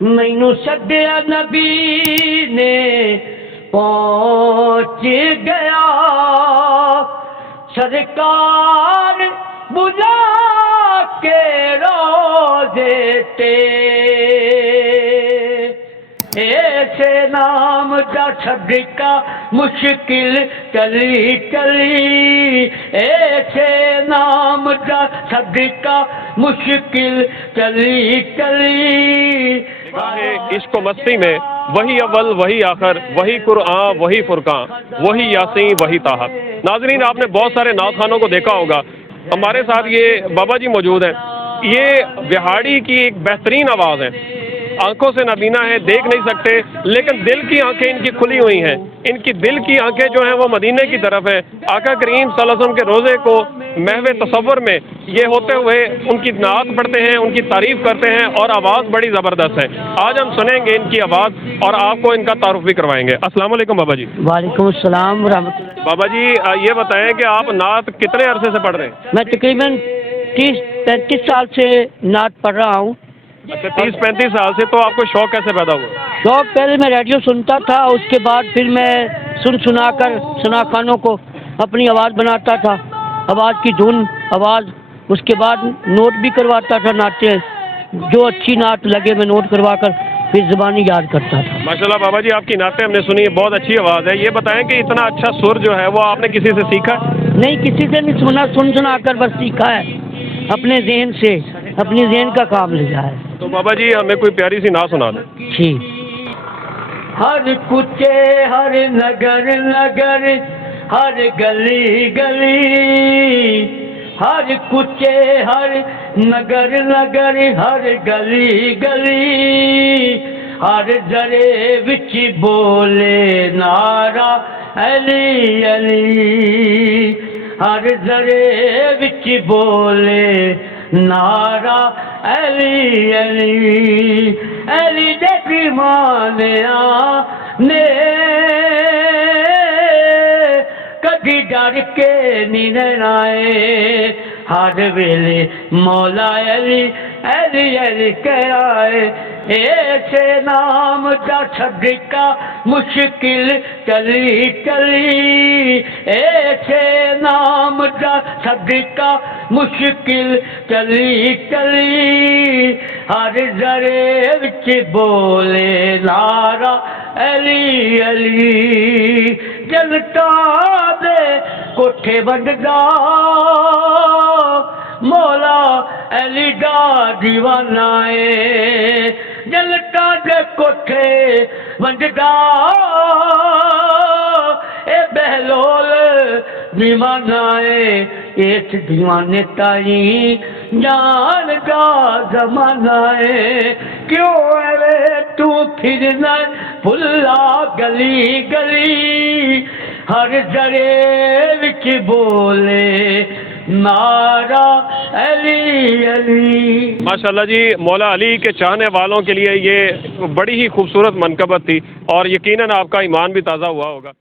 मैनू सद्या नबी ने पहुंच गया, सरकार बुला के रोज़े ते, ऐसे नाम दा सदका मुश्किल चली चली, ऐसे नाम दा सदका मुश्किल चली चली। इश्क मस्ती में वही अव्वल वही आखिर, वही कुरआन वही फुरकान, वही यासीन वही ताहा। नाज़रीन, आपने बहुत सारे नात खानों को देखा होगा। हमारे साथ ये बाबा जी मौजूद हैं। ये बिहाड़ी की एक बेहतरीन आवाज़ है, आंखों से नबीना है, देख नहीं सकते, लेकिन दिल की आंखें इनकी खुली हुई हैं। इनकी दिल की आंखें जो हैं वो मदीने की तरफ है। आका करीम सल्लल्लाहु अलैहि वसल्लम के रोज़े को महवे तसव्वुर में ये होते हुए उनकी नात पढ़ते हैं, उनकी तारीफ करते हैं और आवाज़ बड़ी ज़बरदस्त है। आज हम सुनेंगे इनकी आवाज़ और आपको इनका तारुफ भी करवाएंगे। अस्सलाम वालेकुम बाबा जी। वालेकुम अस्सलाम रहमतुल्लाह। बाबा जी, ये बताएं कि आप नात कितने अरसे से पढ़ रहे हैं? मैं तकरीबन 30-35 साल से नात पढ़ रहा हूँ। अच्छा, 30-35 साल से। तो आपको शौक कैसे पैदा हुआ? शौक पहले मैं रेडियो सुनता था, उसके बाद फिर मैं सुनाकर सुना खानों को अपनी आवाज़ बनाता था, आवाज़ की धुन आवाज़, उसके बाद नोट भी करवाता था नाते, जो अच्छी नात लगे मैं नोट करवा कर फिर ज़बानी याद करता था। माशाल्लाह बाबा जी, आपकी नातें हमने सुनी, बहुत अच्छी आवाज़ है। ये बताएं कि इतना अच्छा सुर जो है वो आपने किसी से सीखा है? नहीं, किसी से नहीं सुना, सुना कर बस सीखा है, अपने ज़हन से, अपनी ज़हन का काम लिया है। तो बाबा जी हमें कोई प्यारी सी नात सुना दें। ठीक। हर कुचे हर नगर नगर, हर गली गली, हर कुचे हर नगर नगर, हर गली गली, हर जरे विच बोले नारा अली अली, हर जरे विच बोले नारा अली अली, अली दे दीवानिया ने कभी डर के नी डराए, हर वेले मौला अली अली अली कराए, ऐसे नाम दा सदका मुश्किल चली चली, ऐसे नाम दा सदका मुश्किल चली चली, हर जरे विच बोले नारा अली अली, जनता दे कोठे वंडदा मौला अली दा दीवाना है, जनता दे कोठे वंडदा ए बहलोल दीवाना है, इस दीवाने ताई जान का जमाना है, क्यों अरे तू फिरना फुल्ला गली गली, हर जरे विच बोले नारा अली अली। माशाल्लाह जी, मौला अली के चाहने वालों के लिए ये बड़ी ही खूबसूरत मनकबत थी और यकीनन आपका ईमान भी ताज़ा हुआ होगा।